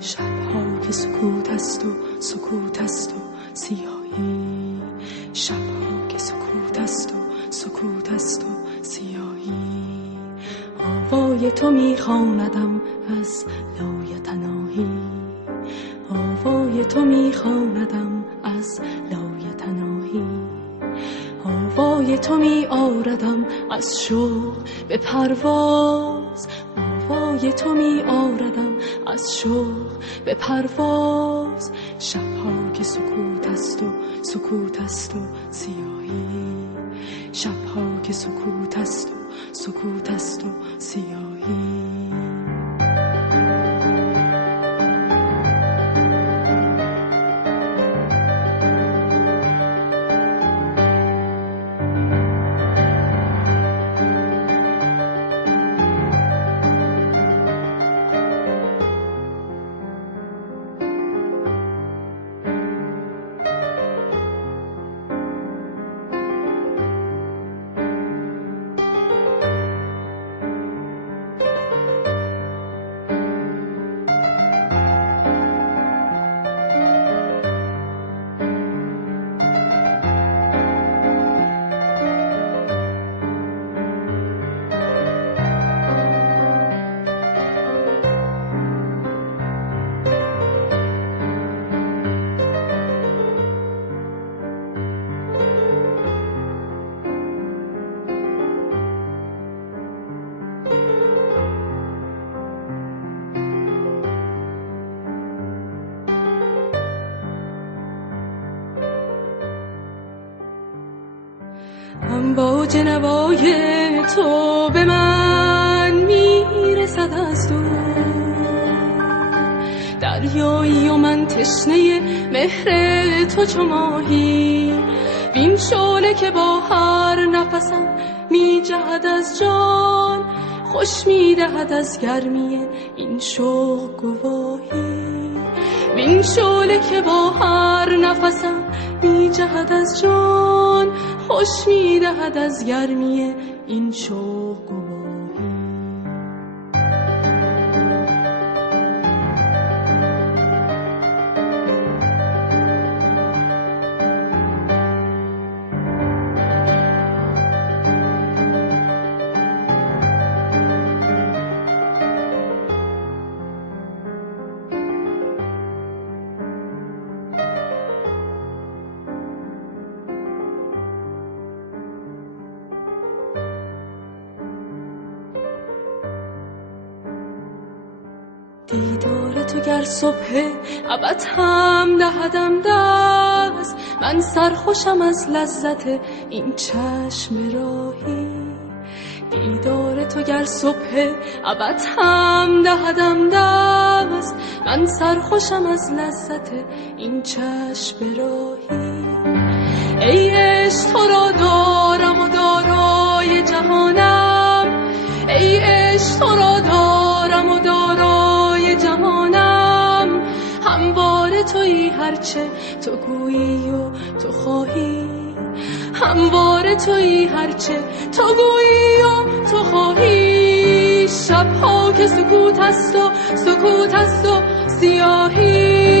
شبها که سکوت است و سکوت است و سیاهی، شبها که سکوت است و سکوت است و سیاهی، آوای تو میخواندم از لای تناهی، آوای تو میخواندم از لای تناهی، آوای تو می آردم از شوق به پرواز، آوای تو می آردم از شوق به پرواز، شبها که سکوت است و سکوت است و سیاهی، شبها که سکوت است و سکوت است و سیاهی. امواج نوای تو به من میرسد از دور، دریایی و من تشنه مهر تو چو ماهی، وین شعله که با هر نفسم میجهد از جان، خوش میدهد از گرمی این شوق گواهی، وین شعله که با هر نفسم میجهد از جان، خوش میدهد از گرمی این شوق گواهی. دیدار تو گر صبح ابد هم دهدم دست، من سرخوشم از لذت این چشم راهی، دیدار تو گر صبح ابد هم دهدم دست، من سرخوشم از لذت این چشم راهی، ای عشق تو را دارم و دارای جهانم، ای عشق تو را دارم و دارای جهانم، همواره تویی هرچه تو گویی و تو خواهی، همواره تویی هرچه تو گویی و تو خواهی، شبها که سکوت است و سکوت است و سیاهی،